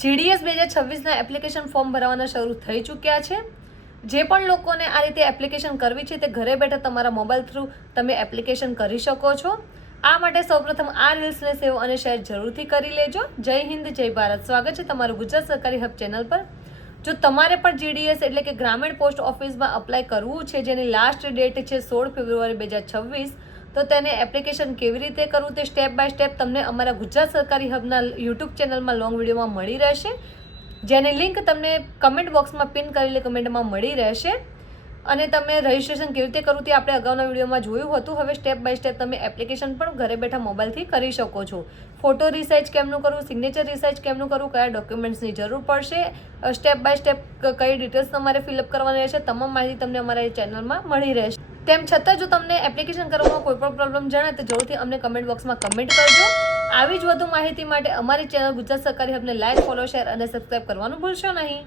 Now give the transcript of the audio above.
GDS 2026ના application form ભરવાના શરૂ થઈ ચૂક્યા છે। જે પણ લોકોને આ રીતે એપ્લિકેશન કરવી છે તે ઘરે બેઠા તમારા મોબાઈલ થ્રુ તમે એપ્લિકેશન કરી શકો છો। આ માટે સૌપ્રથમ આ રીલ્સને સેવ અને શેર જરૂરથી કરી લેજો। જય હિન્દ, જય ભારત। સ્વાગત છે તમારું ગુજરાત સરકારી હબ ચેનલ પર। જો તમારે પણ GDS એટલે કે ગ્રામીણ પોસ્ટ ઓફિસમાં અપ્લાય કરવું છે, જેની લાસ્ટ ડેટ છે 16 ફેબ્રુઆરી 2026, તો તેને એપ્લિકેશન કેવી રીતે કરવું તે સ્ટેપ બાય સ્ટેપ તમને અમારા ગુજરાત સરકારી હબના યુટ્યુબ ચેનલમાં લોંગ વિડીયોમાં મળી રહેશે, જેની લિંક તમને કમેન્ટ બોક્સમાં પિન કરેલી કમેન્ટમાં મળી રહેશે। અને તમે રજિસ્ટ્રેશન કેવી રીતે કરવું તે આપણે અગાઉના વિડીયોમાં જોયું હતું। હવે સ્ટેપ બાય સ્ટેપ તમે એપ્લિકેશન પણ ઘરે બેઠા મોબાઈલથી કરી શકો છો। ફોટો રિસાઇઝ કેમનું કરવું, સિગ્નેચર રિસાઇઝ કેમનું કરવું, કયા ડોક્યુમેન્ટ્સની જરૂર પડશે, સ્ટેપ બાય સ્ટેપ કઈ ડિટેલ્સ તમારે ફિલઅપ કરવાની રહેશે, તમામ માહિતી તમને અમારા ચેનલમાં મળી રહેશે। તેમ છતાં જો તમને એપ્લિકેશન કરવામાં કોઈ પણ પ્રોબ્લેમ જણાય તો જરૂરથી અમને કમેન્ટ બોક્સમાં કમેન્ટ કરજો। આવી જ વધુ માહિતી માટે અમારી ચેનલ ગુજરાત સરકારી હબને લાઈક, ફોલો, શેર અને સબસ્ક્રાઇબ કરવાનું ભૂલશો નહીં।